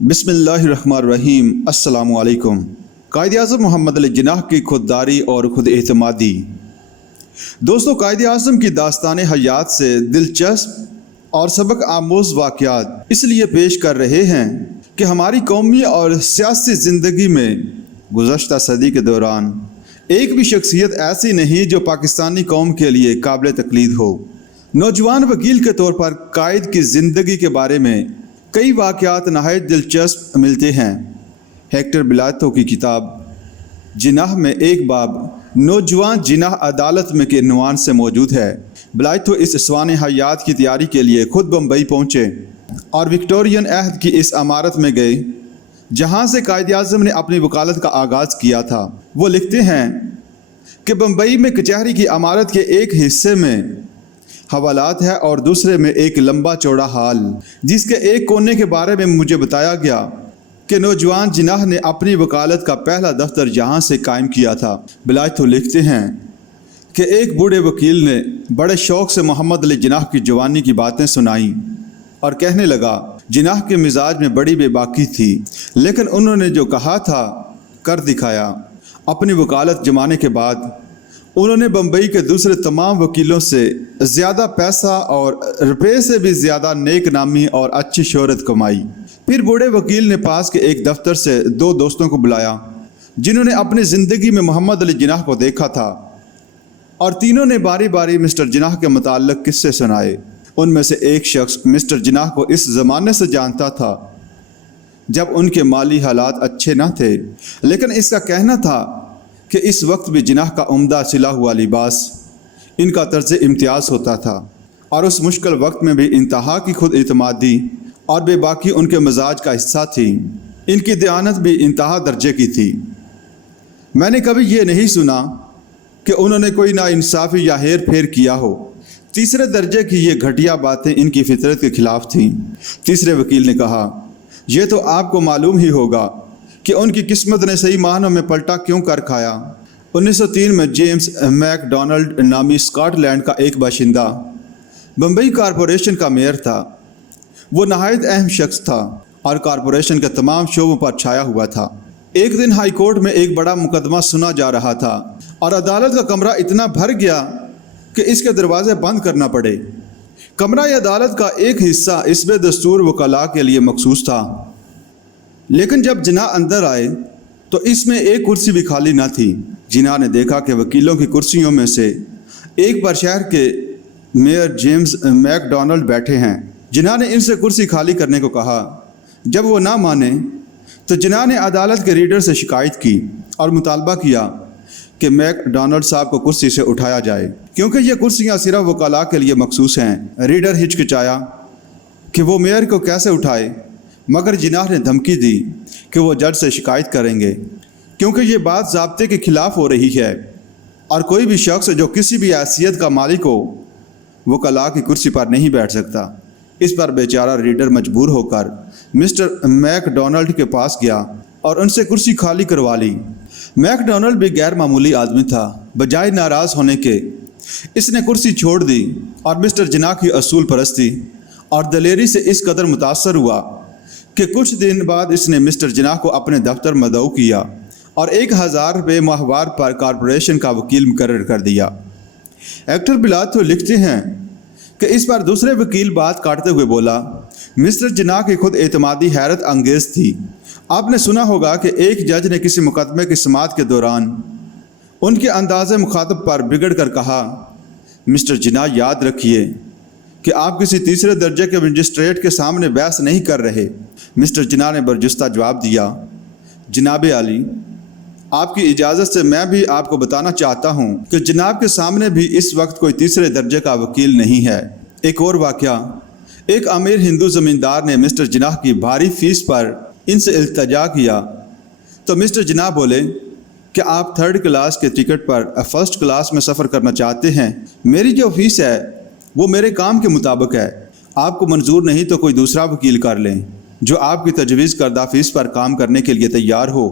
बिस्मिल्लाहिर्रहमानिर्रहीम। अस्सलामु अलैकुम। कायद-ए-आज़म मोहम्मद अली जिन्नाह की खुददारी और खुद एतमादी। दोस्तों, कायद-ए-आज़म की दास्तान हयात से दिलचस्प और सबक आमोज़ वाक़यात इसलिए पेश कर रहे हैं कि हमारी कौमी और सियासी ज़िंदगी में गुज़श्ता सदी के दौरान एक भी शख्सियत ऐसी नहीं जो पाकिस्तानी कौम के लिए काबिल तक़लीद हो। नौजवान वकील के तौर पर कायद की ज़िंदगी के बारे में कई वाक़यात नहायत दिलचस्प मिलते हैं। हेक्टर बिलातो की किताब जिन्नाह में एक बाब नौजवान जिन्नाह अदालत में के उन्वान से मौजूद है। बिलातो इस स्वान हयात की तैयारी के लिए खुद बम्बई पहुँचे और विक्टोरियन अहद की इस इमारत में गए जहाँ से कायद-ए-आज़म ने अपनी वकालत का आगाज़ किया था। वो लिखते हैं कि बम्बई में कचहरी की इमारत के एक हिस्से में हवालात है और दूसरे में एक लंबा चौड़ा हाल, जिसके एक कोने के बारे में मुझे बताया गया कि नौजवान जिन्नाह ने अपनी वकालत का पहला दफ्तर यहाँ से कायम किया था। बिलातो लिखते हैं कि एक बूढ़े वकील ने बड़े शौक़ से मोहम्मद अली जिन्नाह की जवानी की बातें सुनाई और कहने लगा। जिन्नाह के मिजाज में बड़ी बेबाकी थी, लेकिन उन्होंने जो कहा था कर दिखाया। अपनी वकालत जमाने के बाद उन्होंने बम्बई के दूसरे तमाम वकीलों से ज़्यादा पैसा और रुपये से भी ज़्यादा नेक नामी और अच्छी शोहरत कमाई। फिर बूढ़े वकील ने पास के एक दफ्तर से दो दोस्तों को बुलाया जिन्होंने अपनी ज़िंदगी में मोहम्मद अली जिन्नाह को देखा था, और तीनों ने बारी बारी मिस्टर जिन्नाह के मुताल्लिक़ किस्से सुनाए। उनमें से एक शख्स मिस्टर जिन्नाह को इस ज़माने से जानता था जब उनके माली हालात अच्छे न थे, लेकिन इसका कहना था कि इस वक्त भी जिन्नाह का उम्दा सिला हुआ लिबास इनका तर्ज इम्तियाज़ होता था, और उस मुश्किल वक्त में भी इंतहा की खुद एतमादी और बेबाकी उनके मिजाज का हिस्सा थी। इनकी दयानत भी इंतहा दर्जे की थी। मैंने कभी ये नहीं सुना कि उन्होंने कोई नाइंसाफ़ी या हेर फेर किया हो। तीसरे दर्जे की ये घटिया बातें इनकी फितरत के ख़िलाफ़ थीं। तीसरे वकील ने कहा, यह तो आपको मालूम ही होगा कि उनकी किस्मत ने सही मायनों में पलटा क्यों कर खाया। 1903 में जेम्स मैकडॉनल्ड नामी स्कॉटलैंड का एक बाशिंदा बम्बई कॉरपोरेशन का मेयर था। वो नहायत अहम शख्स था और कॉरपोरेशन के तमाम शोबों पर छाया हुआ था। एक दिन हाई कोर्ट में एक बड़ा मुकदमा सुना जा रहा था और अदालत का कमरा इतना भर गया कि इसके दरवाजे बंद करना पड़े। कमरा अदालत का एक हिस्सा इसमें दस्तूर वकला के लिए मखसूस था, लेकिन जब जिन्नाह अंदर आए तो इसमें एक कुर्सी भी खाली न थी। जिन्नाह ने देखा कि वकीलों की कुर्सियों में से एक पर शहर के मेयर जेम्स मैकडॉनल्ड बैठे हैं। जिन्नाह ने इनसे कुर्सी खाली करने को कहा। जब वो ना माने तो जिन्नाह ने अदालत के रीडर से शिकायत की और मुतालबा किया कि मैकडॉनल्ड साहब को कुर्सी से उठाया जाए, क्योंकि ये कुर्सियाँ सिर्फ वकला के लिए मखसूस हैं। रीडर हिचकिचाया कि वो मेयर को कैसे उठाए, मगर जिन्नाह ने धमकी दी कि वो जज से शिकायत करेंगे, क्योंकि ये बात ज़ाब्ते के ख़िलाफ़ हो रही है और कोई भी शख्स जो किसी भी हैसियत का मालिक हो वो कला की कुर्सी पर नहीं बैठ सकता। इस पर बेचारा रीडर मजबूर होकर मिस्टर मैकडॉनल्ड के पास गया और उनसे कुर्सी खाली करवा ली। मैकडॉनल्ड भी गैर मामूली आदमी था। बजाय नाराज़ होने के इसने कुर्सी छोड़ दी और मिस्टर जिन्नाह की असूल परस्ती और दलेरी से इस कदर मुतासर हुआ कि कुछ दिन बाद इसने मिस्टर जिन्नाह को अपने दफ्तर मदऊ किया और 1000 रुपये माहवार पर कॉरपोरेशन का वकील मुकर्रर कर दिया। हेक्टर बिलातो लिखते हैं कि इस पर दूसरे वकील बात काटते हुए बोला, मिस्टर जिन्नाह की खुद एतमादी हैरत अंगेज़ थी। आपने सुना होगा कि एक जज ने किसी मुकदमे की समाअत के दौरान उनके अंदाज़े मुखातब पर बिगड़ कर कहा, मिस्टर जिन्नाह, याद रखिए कि आप किसी तीसरे दर्जे के मजिस्ट्रेट के सामने बहस नहीं कर रहे। मिस्टर जिन्नाह ने बरजुस्ता जवाब दिया, जनाब आली, आपकी इजाज़त से मैं भी आपको बताना चाहता हूँ कि जनाब के सामने भी इस वक्त कोई तीसरे दर्जे का वकील नहीं है। एक और वाक़या, एक अमीर हिंदू ज़मींदार ने मिस्टर जिन्नाह की भारी फ़ीस पर इनसे इल्तिजा किया तो मिस्टर जिन्नाह बोले कि आप 3rd क्लास के टिकट पर 1st क्लास में सफ़र करना चाहते हैं। मेरी जो फ़ीस है वो मेरे काम के मुताबिक है। आपको मंजूर नहीं तो कोई दूसरा वकील कर लें जो आपकी तजवीज़ करदा फ़ीस पर काम करने के लिए तैयार हो।